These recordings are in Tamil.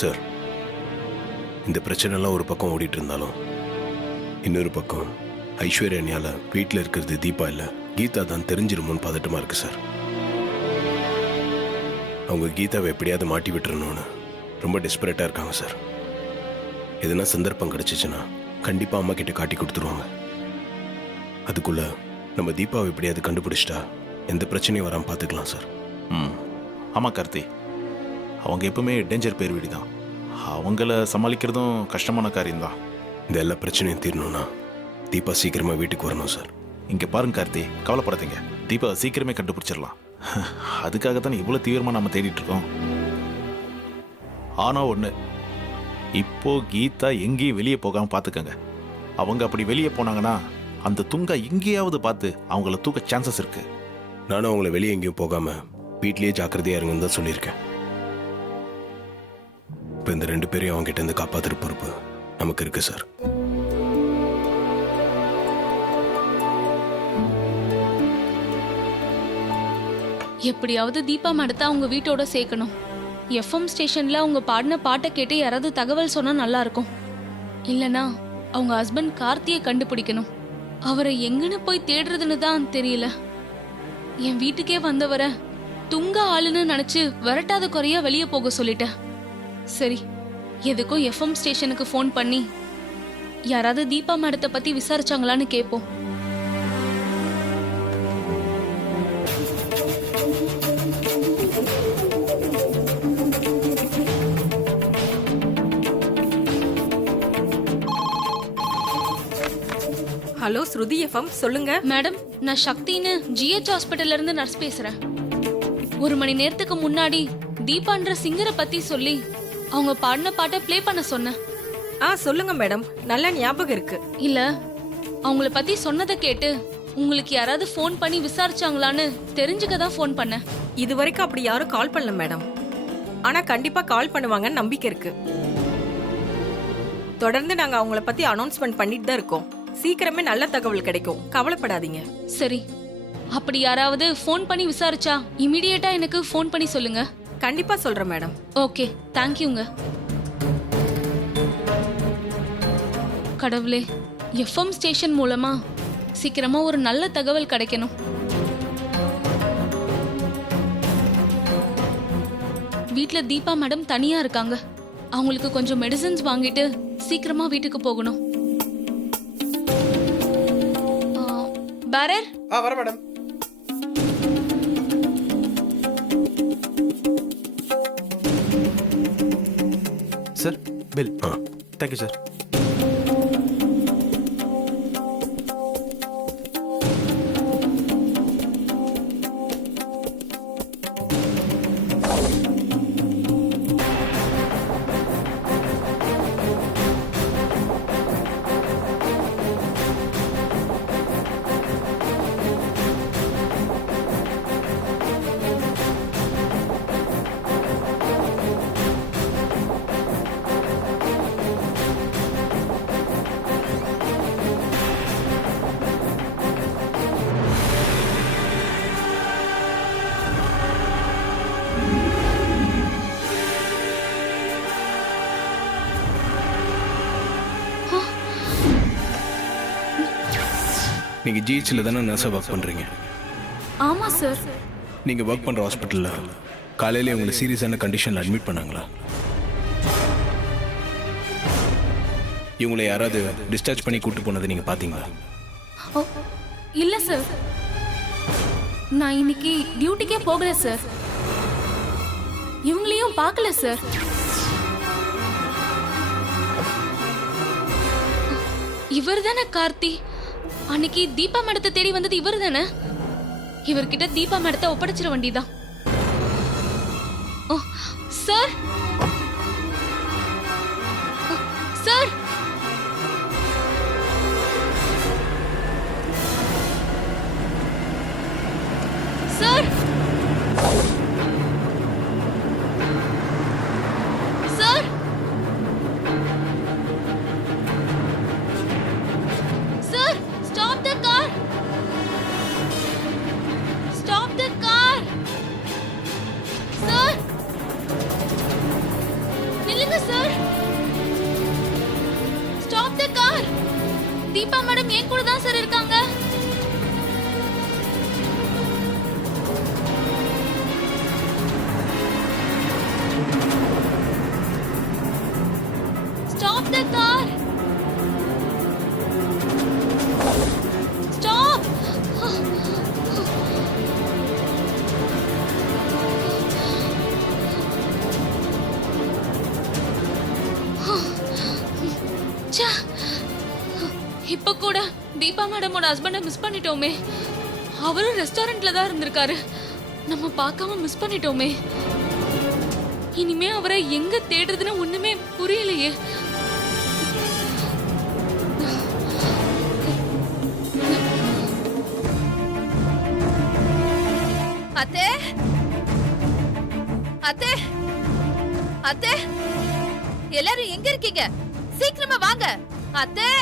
சார், இந்த பிரச்சனைலாம் ஒரு பக்கம் ஓடிட்டு இருந்தாலும் இன்னொரு பக்கம் ஐஸ்வர்யானியால வீட்டில் இருக்கிறது தீபா இல்லை கீதா தான் தெரிஞ்சிருமோன்னு பதட்டமா இருக்கு சார். அவங்க கீதாவை எப்படியாவது மாட்டி விட்டுறணும்னு ரொம்ப டெஸ்பரேட்டா இருக்காங்க சார். எதுனா சந்தர்ப்பம் கிடைச்சிச்சுன்னா கண்டிப்பா அம்மா கிட்ட காட்டி கொடுத்துருவாங்க. அதுக்குள்ள நம்ம தீபாவை எப்படியாவது கண்டுபிடிச்சிட்டா எந்த பிரச்சனையும் வராமல் பார்த்துக்கலாம் சார். ஆமாம் கார்த்தி, அவங்க எப்பவுமே டேஞ்சர் பேர் வீடு தான். அவங்கள சமாளிக்கிறதும் கஷ்டமான காரியம்தான். இந்த எல்லா பிரச்சனையும் தீரணும்னா தீபா சீக்கிரமா வீட்டுக்கு வரணும் சார். இங்கே பாருங்க கார்த்தி, கவலைப்படாதீங்க. தீபா சீக்கிரமே கண்டுபிடிச்சிடலாம். அதுக்காக தான் இவ்வளோ தீவிரமாக நம்ம தேடிட்டு இருக்கோம். ஆனால் ஒன்று, இப்போ கீதா எங்கேயும் வெளியே போகாமல் பார்த்துக்கங்க. அவங்க அப்படி வெளியே போனாங்கன்னா அந்த துங்கா எங்கேயாவது பார்த்து அவங்கள தூக்க சான்சஸ் இருக்கு. நானும் அவங்கள வெளியே எங்கேயும் போகாம வீட்லயே ஜாக்கிரதையா இருங்கன்னு தான் சொல்லியிருக்கேன். இப்போ இந்த 2 பேரையும் அவங்க கிட்ட இருந்து காப்பாத்துற பொறுப்பு நமக்கு இருக்கு சார். எப்படியாவது தீபா மடத்தை அவங்க வீட்டோட சேர்க்கணும். எஃப்எம் ஸ்டேஷன்ல அவங்க பாடின பாட்டை கேட்டு யாராவது தகவல் சொன்னா நல்லா இருக்கும். இல்லனா அவங்க ஹஸ்பண்ட் கார்த்தியை கண்டுபிடிக்கணும். அவரை எங்கன்னு போய் தேடுறதுன்னு தான் தெரியல. என் வீட்டுக்கே வந்தவரை துங்க ஆளுன்னு நினைச்சு விரட்டாத குறையா வெளியே போக சொல்லிட்டேன். சரி, எதுக்கும் எஃப்எம் ஸ்டேஷனுக்கு ஃபோன் பண்ணி யாராவது தீபா மடத்தை பத்தி விசாரிச்சாங்களான்னு கேட்போம். ஹலோ ஸ்ருதி எஃப்எம், சொல்லுங்க மேடம், நான் சக்தின்னு ஜிஹெச் ஹாஸ்பிட்டல்ல இருந்து நர்ஸ் பேசுறேன். 1 மணி நேரத்துக்கு முன்னாடி தீபான்ற சிங்கரை பத்தி சொல்லி அவங்க பாடின பாட்டை ப்ளே பண்ண சொன்னேன். சொல்லுங்க மேடம், நல்ல ஞாபகம் இருக்கு. இல்ல, அவங்கள பத்தி சொன்னதை கேட்டு உங்களுக்கு யாராவது ஃபோன் பண்ணி விசாரிச்சாங்களான்னு தெரிஞ்சுக்க தான் ஃபோன் பண்ணேன். இது வரைக்கும் அப்படி யாரும் கால் பண்ணல மேடம். ஆனா கண்டிப்பா கால் பண்ணுவாங்கன்னு நம்பிக்கை இருக்கு. தொடர்ந்து நாங்க அவங்கள பத்தி அனௌன்ஸ்மெண்ட் பண்ணிட்டு தான் இருக்கோம். சீக்கிரமே நல்ல தகவல் கிடைக்கும், கவலைப்படாதீங்க. சரி, அப்படி யாராவது ஃபோன் பண்ணி விசாரிச்சா இமிடியேட்டா எனக்கு ஃபோன் பண்ணி சொல்லுங்க. கண்டிப்பா சொல்றேன் மேடம். ஓகே, தேங்க்யூங்க. கடவுளே, எஃப்எம் ஸ்டேஷன் மூலமா சீக்கிரமா ஒரு நல்ல தகவல் கிடைக்கணும். வீட்ல தீபா மேடம் தனியா இருக்காங்க. அவங்களுக்கு கொஞ்சம் மெடிசன்ஸ் வாங்கிட்டு சீக்கிரமா வீட்டுக்கு போகணும். பேரர், வர madam. Sir, bill. Thank you sir. நீங்க ஜிஹெச்ல தானே நர்ஸா ஒர்க் பண்றீங்க? ஆமா சார். நீங்க ஒர்க் பண்ற ஹாஸ்பிட்டல்ல காலையில உங்களை சீரியஸான கண்டிஷன்ல அட்மிட் பண்ணாங்களா? இவங்களை யாராவது டிஸ்சார்ஜ் பண்ணி கூட்டு போனதை நீங்க பாத்தீங்களா? இல்ல சார், நான் இன்னைக்கு டியூட்டிக்கே போகல சார். இவங்களையும் பார்க்கல சார். இவர் தானே கார்த்தி? அன்னைக்கு தீபா மேடத்தை தேடி வந்தது இவர் தானே? இவர்கிட்ட தீபா மேடத்தை ஒப்படைச்சிட வேண்டியதான். Sir, sir, sir, sir, sir, stop the car. Stop the car. Sir. The car. Deepa madam என் கூட தான் சார் இருக்காங்க. Stop the car. ஸ்டாப். இப்ப கூட தீபா மேடமோட ஹஸ்பண்ட மிஸ் பண்ணிட்டோமே. அவரும் ரெஸ்டாரண்ட்ல தான் இருந்திருக்காரு. நம்ம பார்க்காம மிஸ் பண்ணிட்டோமே. இனிமே அவரை எங்க தேடுறதுன்னு ஒண்ணுமே புரியலையே. அத்தே, அத்தே, அத்தே, எல்லாரும் எங்க இருக்கீங்க? சீக்கிரமா வாங்க அத்தே.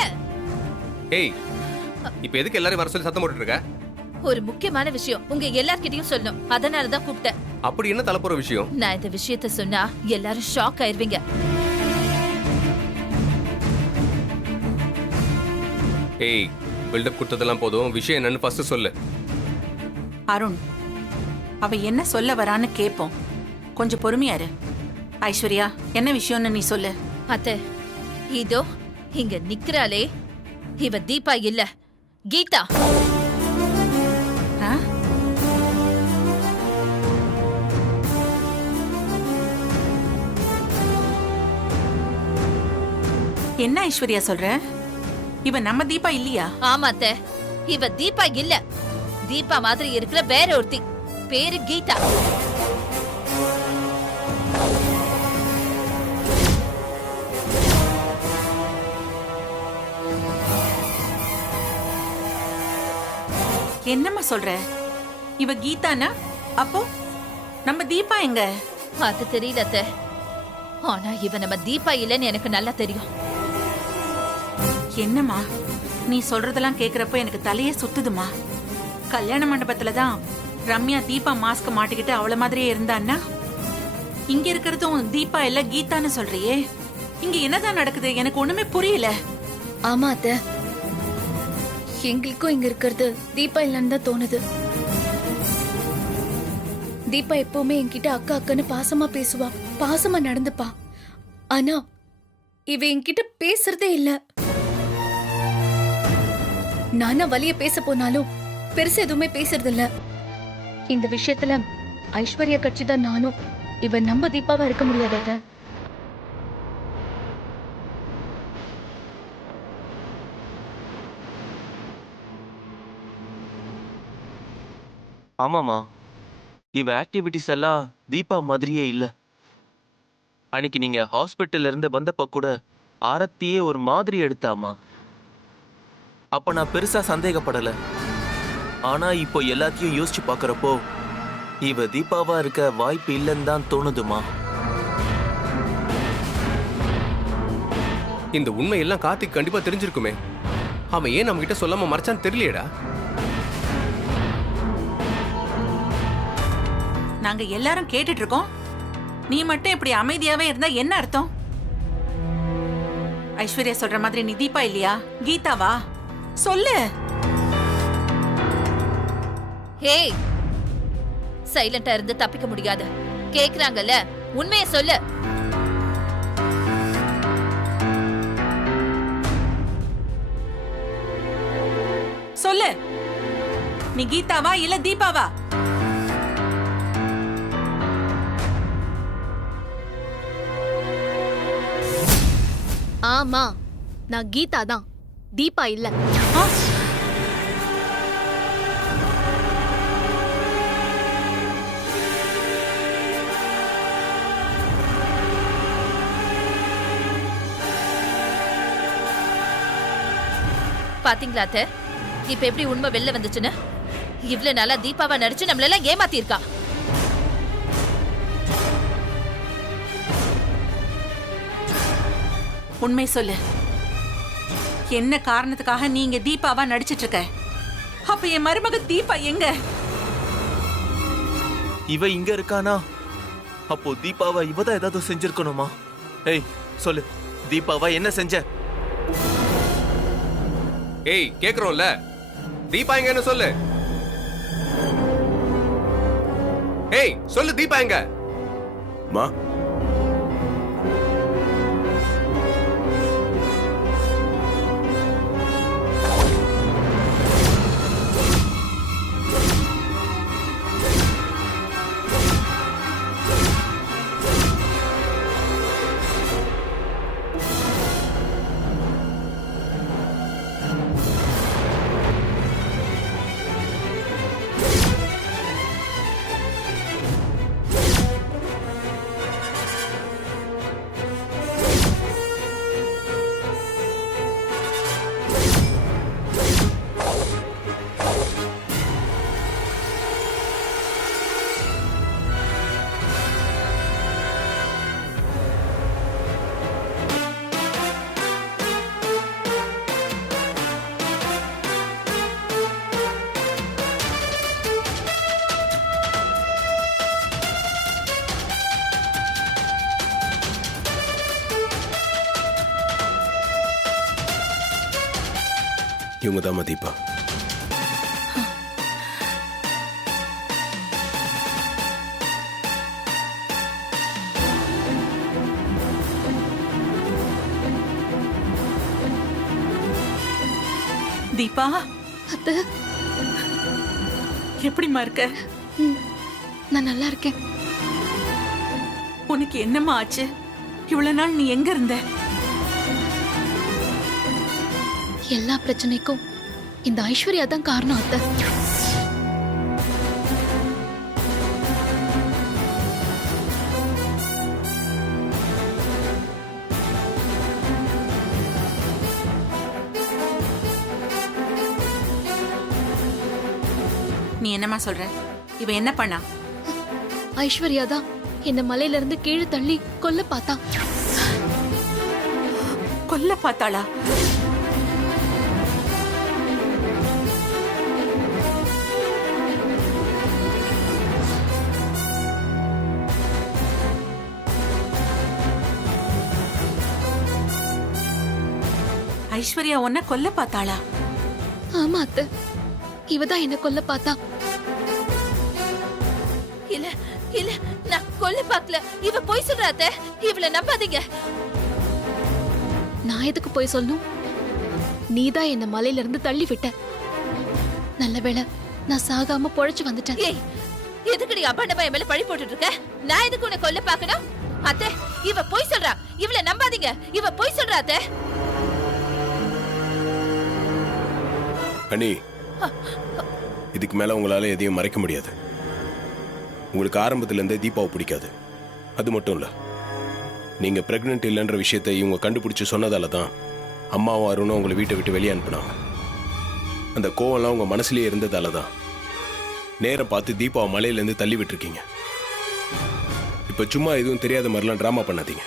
ஏய், இப்போ எதுக்கு எல்லாரும் வர சொல்லி சத்தம் போட்டுட்டு இருக்க? ஒரு முக்கியமான விஷயம் உங்க எல்லார்கிட்டயும் சொல்லணும். அதனால தான் கூப்பிட்டேன். அப்படி என்ன தலைப்புற விஷயம்? நான் இந்த விஷயத்த சொன்னா எல்லாரும் ஷாக் ஆயிருவீங்க. ஏய், பில்டப் கொடுத்ததெல்லாம் போதும். விஷயம் என்னன்னு ஃபர்ஸ்ட் சொல்லு. அருண், அவ என்ன சொல்ல வரான்னு கேட்போம். கொஞ்சம் பொறுமையா இரு. ஐஸ்வர்யா, என்ன விஷயம்னு நீ சொல்லு. அத்தை, இதோ இங்க நிக்கிறாளே, இவ தீபா இல்ல, கீதா. ஆ? என்ன ஐஸ்வர்யா சொல்ற? இவ நம்ம தீபா இல்லையா? ஆமா அத்தை, இவ தீபா இல்ல. தீபா மாதிரி இருக்கிற வேற ஒருத்தி, பேரு கீதா. என்னம்மா சொல்ற? இவ கீதானா? அப்போ நம்ம தீபா எங்க? அது தெரியல அத்தை. ஆனா இவ நம்ம தீபா இல்லன்னு எனக்கு நல்லா தெரியும். என்னம்மா நீ சொல்றதெல்லாம் கேக்குறப்ப எனக்கு தலையே சுத்துதுமா. கல்யாண மண்டபத்துல தான் ரம்யா தீபா மாஸ்க் மாட்டிக்கிட்டு அவள மாதிரியே இருந்தான்னா, இங்க இருக்கிறதும் தீபா இல்ல கீதான்னு சொல்றியே. இங்க என்னதான் நடக்குது? எனக்கு ஒண்ணுமே புரியல. ஆமா அத்தை, எங்களுக்கும் இங்க இருக்கிறது தீபா இல்லன்னு தான் தோணுது. தீபா எப்பவுமே என்கிட்ட அக்கா அக்கான்னு பாசமா பேசுவா, பாசமா நடந்துப்பா. ஆனா இவ என்கிட்ட பேசுறதே இல்ல. நானா வலிய பேச போனாலும் பெருசா எதுவுமே பேசுறது இல்ல. இந்த விஷயத்துல ஐஸ்வர்யா கட்சி தான் நானும். இவ நம்ம தீபாவா இருக்க முடியாத. ஆமாமா, இவ ஆக்டிவிட்டிஸ் எல்லாம் தீபா மாதிரியே இல்ல. அன்னைக்கு நீங்க ஹாஸ்பிட்டல்ல இருந்து வந்தப்ப கூட ஆரத்தியே ஒரு மாதிரி எடுத்தாமா. அப்ப நான் பெருசா சந்தேகப்படல. ஆனா இப்போ எல்லாத்தையும் யோசிச்சு பாக்குறப்போ இவ தீபாவா இருக்க வாய்ப்பு இல்லைன்னு தான் தோணுதுமா. இந்த உண்மை எல்லாம் கார்த்திக் கண்டிப்பா தெரிஞ்சிருக்குமே. அவன் ஏன் நம்ம கிட்ட சொல்லாம மறைச்சான்னு தெரியலையேடா. நாங்க எல்லாரும் கேட்டுட்டு இருக்கோம். நீ மட்டும் இப்படி அமைதியாவே இருந்தா என்ன அர்த்தம்? ஐஸ்வர்யா சொல்ற மாதிரி நீ தீபா இல்லையா கீதாவா? சொல்லு. ஹேய், சைலண்டா இருந்து தப்பிக்க முடியாது. கேக்குறாங்கல்ல, உண்மையை சொல்லு. சொல்லு. நீ கீதாவா இல்ல தீபாவா? ஆமா, நான் கீதா தான், தீபா இல்ல. ஆ? பாத்தீங்களா அத்தை, இப்ப எப்படி உண்மை வெளில வந்துச்சுன்னு? இவ்ளோ நாளா தீபாவா நடிச்சு நம்மள எல்லாம் ஏமாத்தி இருக்கா. உண்மை சொல்லு. என்ன காரணத்துக்காக நீங்க தீபாவா நடிச்சிட்டு இருக்க? அப்ப என் மருமக தீபா எங்க? இவ இங்க இருக்கானா? அப்போ தீபாவா இவதான் ஏதாவது செஞ்சிருக்கணுமா? ஏய் சொல்லு, தீபாவா என்ன செஞ்ச? ஏய் கேக்குறோம்ல, தீபா எங்கன்னு சொல்லு. ஏய் சொல்லு, தீபா எங்க? மா இவங்க தாம்மா தீபா. தீபா, அத்தை, எப்படிம்மா இருக்க? நான் நல்லா இருக்கேன். உனக்கு என்னம்மா ஆச்சு? இவ்வளவு நாள் நீ எங்க இருந்த? எல்லா பிரச்சனைக்கும் இந்த ஐஸ்வர்யா தான் காரணம் அத்தை. நீ என்னம்மா சொல்ற? இவ என்ன பண்ணா? ஐஸ்வர்யா தான் என்ன மலையில இருந்து கீழே தள்ளி கொல்ல பார்த்தா. கொல்ல பார்த்தாளா? ஐஸ்வர்யா உன்னை கொல்ல பார்த்தாளா? ஆமா அத்தை, இவதான் என்ன கொல்ல பார்த்தா. இல்ல இல்ல, நான் கொல்ல பார்க்கல. இவ போய் சொல்றாத. இவள நம்பாதீங்க. நான் எதுக்கு போய் சொல்லணும்? நீதான் என்ன மலையில இருந்து தள்ளி விட்ட. நல்ல வேளை நான் சாகாம பொழைச்சு வந்துட்டேன். ஏய், எதுக்குடி அபாண்டமா என் மேல பழி போட்டுட்டு இருக்க? நான் எதுக்கு உன்னை கொல்ல பார்க்கணும்? அத்தை, இவ போய் சொல்றா. இவள நம்பாதீங்க. இவ போய் சொல்றா அத்தை. அண்ணி, இதுக்கு மேல உங்களால எதையும் மறைக்க முடியாது. உங்களுக்கு ஆரம்பத்துல இருந்தே தீபாவை பிடிக்காது. அது மட்டும் இல்ல, நீங்க பிரெக்னென்ட் இல்லைன்ற விஷயத்தை இவங்க கண்டுபிடிச்சு சொன்னதால தான் அம்மாவும் அருணும் உங்களை வீட்டை விட்டு வெளியே அனுப்புனாங்க. அந்த கோவம்லாம் உங்க மனசுலயே இருந்ததால தான் நேரம் பார்த்து தீபாவை மலையிலேருந்து தள்ளி விட்டுருக்கீங்க. இப்ப சும்மா எதுவும் தெரியாத மாதிரிலாம் டிராமா பண்ணாதீங்க.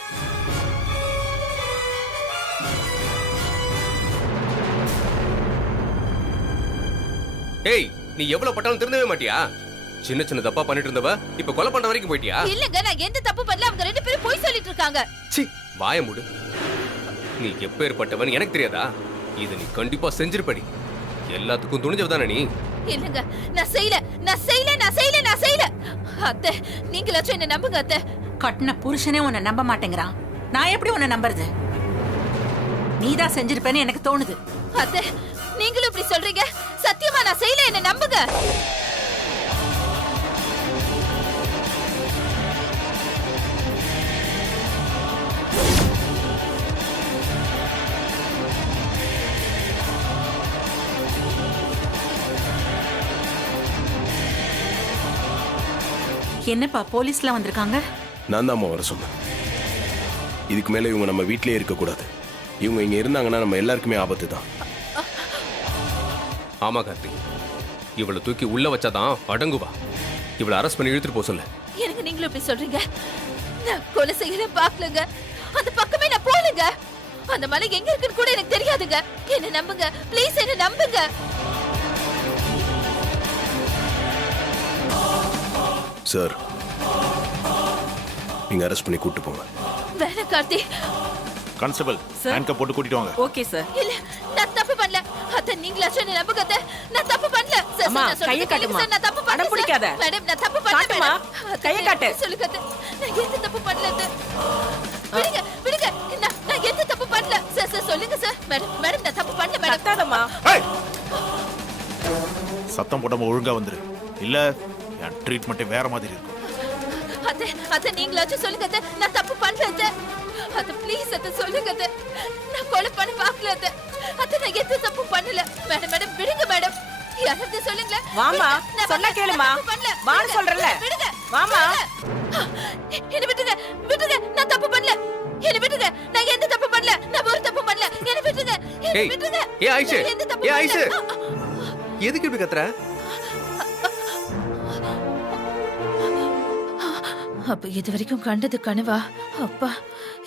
ஏய், நீ எவ்வளவு பட்டாலும் திருந்தவே மாட்டியா? சின்ன சின்ன தப்பா பண்ணிட்டு இருந்தவ இப்ப கொலை பண்ற வரைக்கும் போயிட்டியா? இல்லங்க, நான் எந்த தப்பு பண்ணல. அவங்க ரெண்டு பேரும் போய் சொல்லிட்டு இருக்காங்க. சி, வாய மூடு. நீ எப்பேற்பட்டவன் எனக்கு தெரியாதா? இது நீ கண்டிப்பா செஞ்சிருப்படி. எல்லாத்துக்கும் துணிஞ்சவதானே நீ? இல்லங்க, நான் செய்யல. நான் செய்யல. நான் செய்யல. நான் செய்யல. அத்தை, நீங்களாச்சும் என்ன நம்புங்க அத்தை. கட்டின புருஷனே உன்னை நம்ப மாட்டேங்கிறான். நான் எப்படி உன்னை நம்புறது? நீதான் செஞ்சிருப்பேன்னு எனக்கு தோணுது. அத்தை, நீங்களும் இப்படி சொல்றீங்க? சத்தியமா நான் செய்யல. என்ன நம்புங்க. என்னப்பா போலீஸ்லாம் வந்திருக்காங்க? நான் தான் வர சொன்னேன். இதுக்கு மேல இவங்க நம்ம வீட்டிலேயே இருக்கக்கூடாது. இவங்க இங்க இருந்தாங்கன்னா நம்ம எல்லாருக்குமே ஆபத்து தான். ஆமா கார்த்திக், இவளை தூக்கி உள்ள வச்சாதான் அடங்குவா. இவளை அரெஸ்ட் பண்ணி இழுத்துட்டு போக சொல்லு. எனக்கு நீங்களும் இப்படி சொல்றீங்க? நான் கொலை செய்யல, பாக்கலங்க. அந்த பக்கமே நான் போலங்க. அந்த மலை எங்க இருக்குன்னு கூட எனக்கு தெரியாதுங்க. என்ன நம்புங்க ப்ளீஸ், என்ன நம்புங்க. சார், நீங்க அரெஸ்ட் பண்ணி கூட்டு போங்க. வேணா கார்த்தி. கான்ஸ்டபிள், ஹேண்ட்கப் போட்டு கூட்டிட்டு வாங்க. Okay sir. இல்ல, நான் தப்பு பண்ணல. அத்தை நீங்களாச்சும் என்ன நம்புங்க அத்தை. நான் தப்பு பண்ணல. சார், அம்மா, நான் சொல்றது கையை கேளுங்க காட்டுமா. சார், நான் தப்பு பண்ணல. அடம் சார். பிடிக்காத. மேடம், நான் தப்பு பண்ணல காட்டுமா. மேடம். அத்தை, கையை காட்டு. சொல்லுங்க அத்தை. நான் எந்த தப்பு பண்ணல அத்தை. விடுங்க, விடுங்க. நான் எந்த தப்பு பண்ணல. சார், சார் சொல்லுங்க சார். மேடம், மேடம் நான் தப்பு பண்ணல மேடம். கத்தாதம்மா. ஏய்! சத்தம் போடாம ஒழுங்கா வந்துரு, இல்ல என் ட்ரீட்மெண்ட் வேற மாதிரி இருக்கும். அத்தை, அத்தை நீங்களாச்சும் சொல்லுங்க அத்தை. நான் தப்பு பண்ணல அத்தை. அத்தை ப்ளீஸ் அத்தை சொல்லுங்க அத்தை. நான் கொலை பண்ண பார்க்கல அத்தை. அத்தை நான் எந்த தப்பு பண்ணல. மேடம், மேடம் விடுங்க மேடம். யாராவது சொல்லுங்களேன். வாமா, நான் சொன்னா பண்ணல, கேளுமா. நான் தப்பு பண்ணல. வான்னு விடுங்க, சொல்றேன்ல. விடுங்க. வாமா. என்ன விட்டுங்க, விட்டுங்க. நான் தப்பு பண்ணல. என்ன விட்டுங்க. நான் எந்த தப்பு பண்ணல. நான் ஒரு தப்பு பண்ணல. என்ன விட்டுங்க. என்ன ஏய், விட்டுங்க. ஏய் ஆயிஷு, நான் எந்த தப்பு ஏய் ஆயிஷு. பண்ணல. எதுக்கு இப்படி கத்துற? அப்ப இது வரைக்கும் கண்டது கனவா? அப்பா,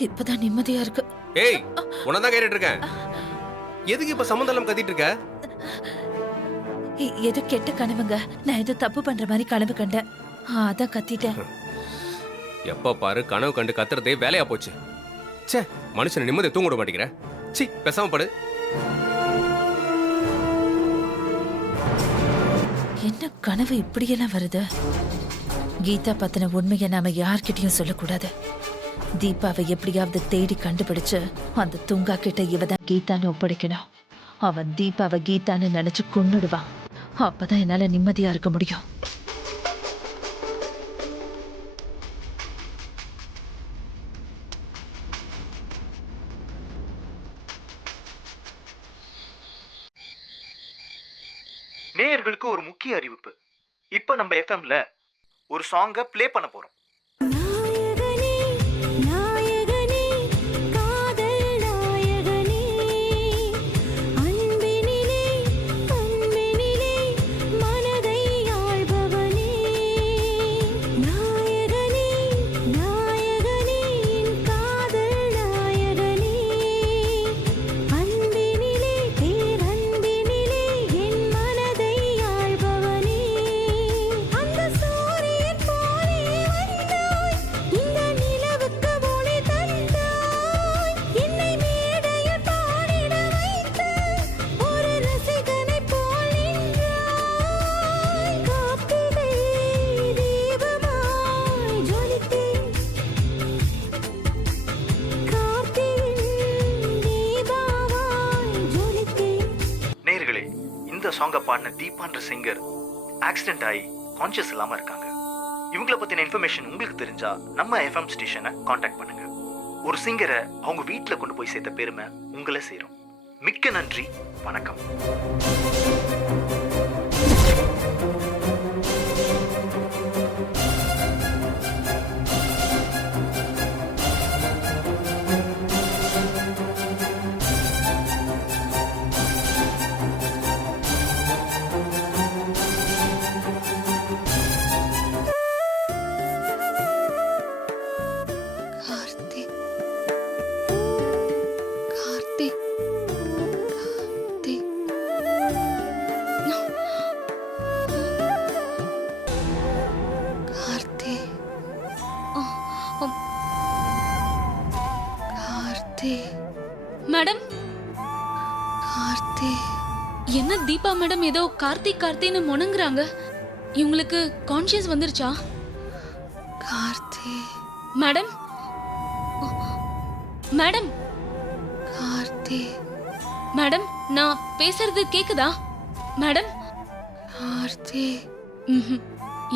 இப்பதான் நிம்மதியா இருக்கு. ஏய், உன்னதான் கேட்டுட்டு இருக்கேன். எதுக்கு இப்ப சம்மந்தம் கத்திட்டு இருக்க? ஏதோ கெட்ட கனவுங்க. நான் ஏதோ தப்பு பண்ற மாதிரி கனவு கண்டேன். அதான் கத்திட்டேன். எப்ப பாரு கனவு கண்டு கத்துறதே வேலையா போச்சு. ச்சே, மனுஷனை நிம்மதியை தூங்க விட மாட்டேங்கிற. சி, பேசாம படு. என்ன கனவு இப்படியெல்லாம் வருது? கீதா பத்தின உண்மையை நாம யார்கிட்டயும் சொல்லக்கூடாது. தீபாவை எப்படியாவது தேடி கண்டுபிடிச்சு அந்த துங்கா கிட்ட இவதான் கீதான்னு ஒப்படைக்கணும். அவன் தீபாவை கீதான்னு நினைச்சு கொன்னுடுவான். அப்பதான் என்னால நிம்மதியா இருக்க முடியும். நேயர்களுக்கு ஒரு முக்கிய அறிவிப்பு. இப்ப நம்ம எஃப்எம்ல ஒரு சாங்கை ப்ளே பண்ண போறோம். நேயர்களே, இந்த சாங்கை பாடின தீபான்ற சிங்கர் ஆக்சிடென்ட் ஆகி கான்ஷியஸ் இல்லாம இருக்காங்க. இவங்களை பத்தின இன்ஃபர்மேஷன் உங்களுக்கு தெரிஞ்சா நம்ம எஃப்எம் ஸ்டேஷனை காண்டாக்ட் பண்ணுங்க. ஒரு சிங்கரை அவங்க வீட்டில் கொண்டு போய் சேர்த்த பெருமை உங்களை சேரும். மிக்க நன்றி, வணக்கம். மேடம், என்ன தீபா மேடம் ஏதோ கார்த்திக் கார்த்தின்னு முணங்குறாங்க. இவங்களுக்கு கான்ஷியஸ் வந்துருச்சா? மேடம், மேடம், மேடம் நான் பேசுறது கேக்குதா? மேடம்,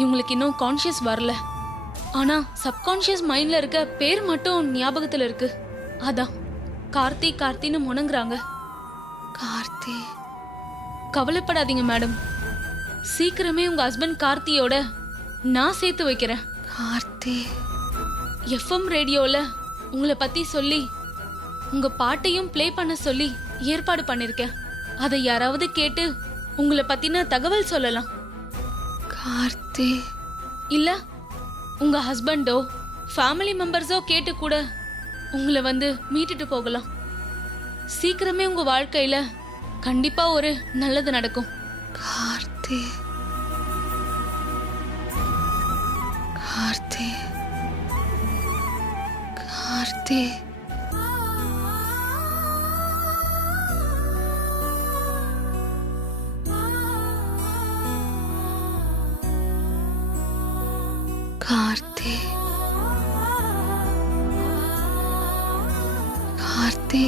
இவங்களுக்கு இன்னும் கான்ஷியஸ் வரல. ஆனா சப்கான்ஷியஸ் மைண்ட்ல இருக்க பேர் மட்டும் ஞாபகத்துல இருக்கு. அதான் கார்த்திக் கார்த்தின்னு முணங்குறாங்க. கவலைப்படாதீங்க மேடம், சீக்கிரமே உங்க ஹஸ்பண்ட் கார்த்தியோட நான் சேர்த்து வைக்கிறேன். எஃப்எம் ரேடியோல உங்களை பத்தி சொல்லி உங்க பாட்டையும் ப்ளே பண்ண சொல்லி ஏற்பாடு பண்ணிருக்கேன். அதை யாராவது கேட்டு உங்களை பத்தின தகவல் சொல்லலாம். இல்ல உங்க ஹஸ்பண்டோ ஃபேமிலி மெம்பர்ஸோ கேட்டு கூட உங்களை வந்து மீட்டுட்டு போகலாம். சீக்கிரமே உங்க வாழ்க்கையில கண்டிப்பா ஒரு நல்லது நடக்கும். கார்த்தி, கார்த்தி, கார்த்தி. கார்த்தி கார்த்தி